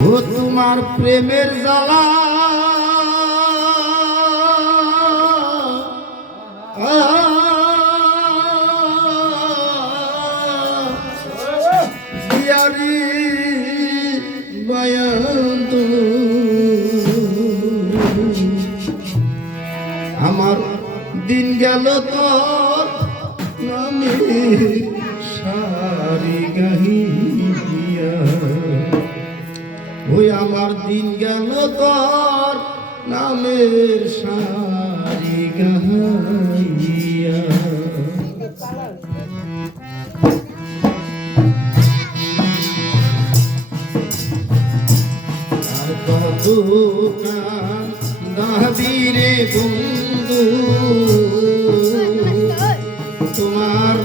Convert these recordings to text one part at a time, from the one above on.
ও তোমার প্রেমের জ্বালা দিয়ারি বায়ান্ত আমার দিন গেল তোর নামে সারি গাহিয়া ওই আমার দিন গেল তোর নামের সারি গাহিয়া দোকান দাবিরে বন্ধু তোমার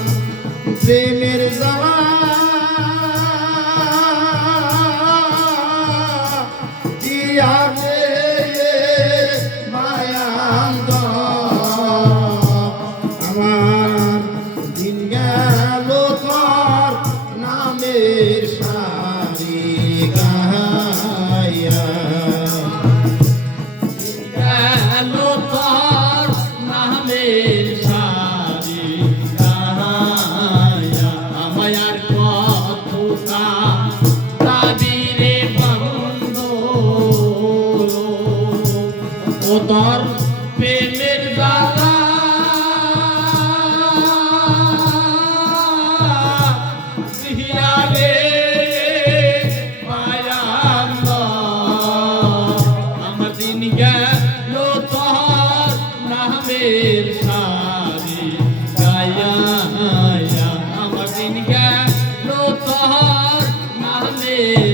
প্রেমের জ্বালা দিয়ারে মায়ান্ত আমার দিন গেল তোর নামের সারি গায়া তোর প্রেমের জ্বালা দিয়ারে মায়ান্ত আমার দিন গেল তোর নামের সারি গায়া আমার দিন গেল তোর নামের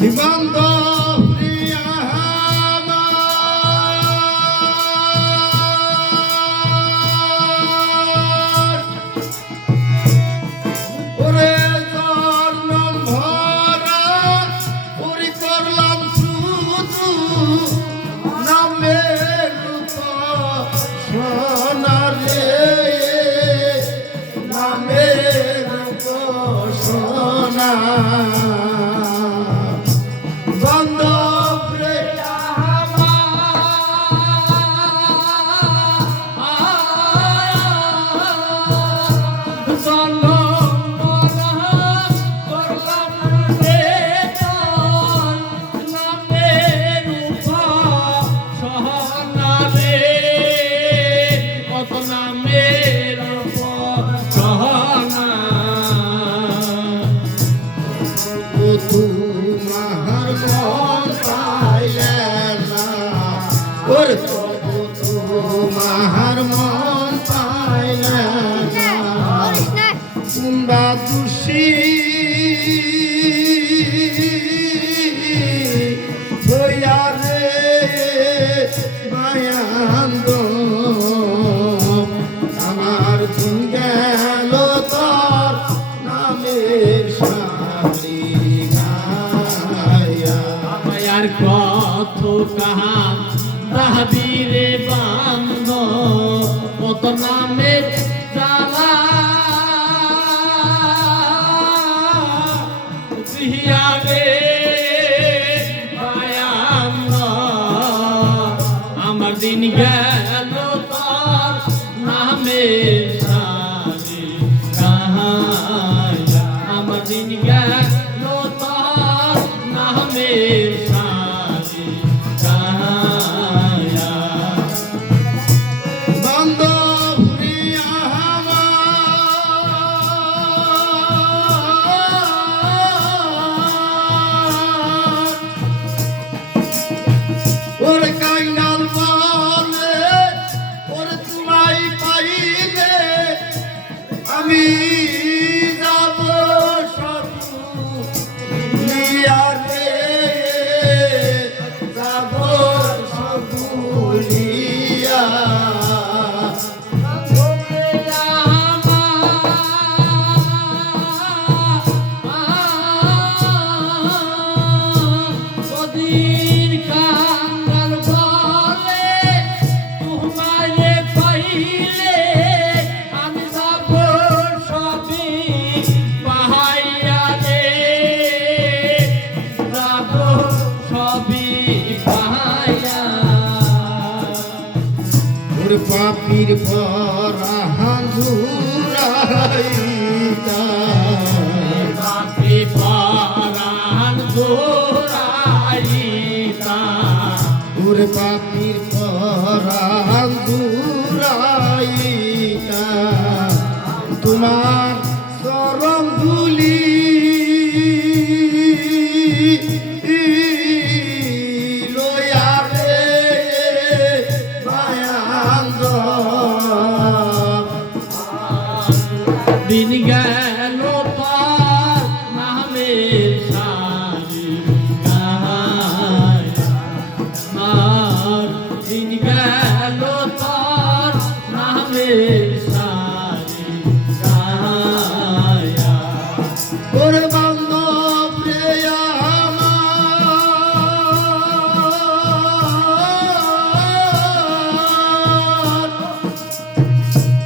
জীবন্ত ওরে জন্ম ভরা পুরি করলাম শুধু নামের সোনারে নামের সোনা তোমার মন পাইলে না ওরে তোমার মন পাইলে না কুন্দা দুষি হইয়ারে বায়ান্দ আমার দিন গেল তোর নামের সারি আর কত কাহা রাহবিরে বান্ধ কত নামের জ্বালা দিয়ারে বায়ান্ন আমার দিন গেল তোর নামের সারি গায়া আমার দিন গেল তোর নামের ওরে কাঙ্গাল বলে পাপির পরাহান ঝুরাইতা পাপি পরাণ জোড়াইতা ওরে পাপির পরাহান ঝুরাইতা তোমার চরণ ধুলি লইয়া রে মায়াঙ্গ দিন গেল তার নামের সারি গায় আমার দিন গেল তার নামের সারি গায় ওরে বান্ধব রে আমার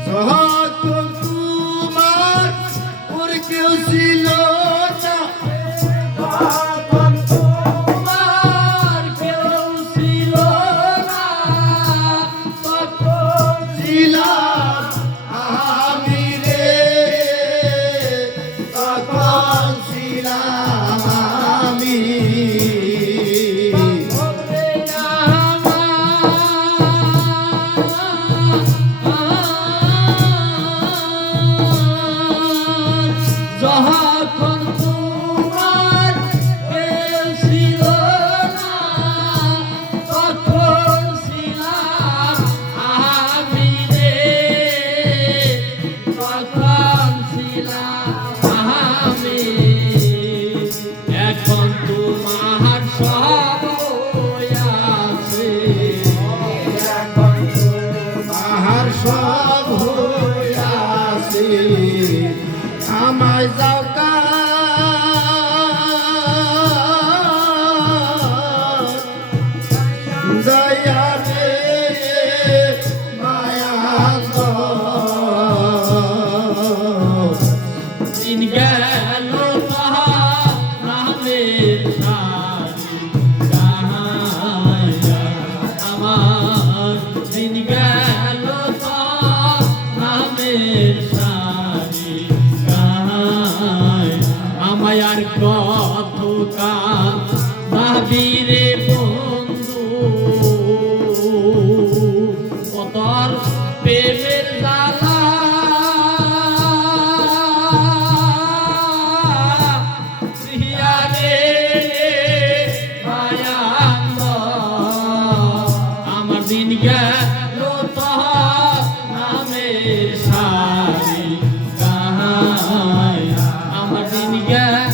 যখন তোমার ওর কেউ ছিল না তখন তোমার কেউ ছিল না তখন ছিলাম আমি রে তখন ছিলাম আমি যখন তোমার কেউ ছিল না তখন ছিলাম আমি রে তখন ছিলাম আমি এখন তোমার সব আছে বাহার সব হইয়াছে আমায় যাও দয়া রে মায়াঙ্গ দিন গেল তাহার নামের সারি গায়া আমার দিন গেল তাহার নামের সারি গায় আমায় আর কত কাল ভাবিরে বন্ধু কতর প্রেমের জ্বালা প্রিয়া রে মায়াঙ্গ আমার দিন গেল তাহার নামের সারি গায় আমার দিন গেল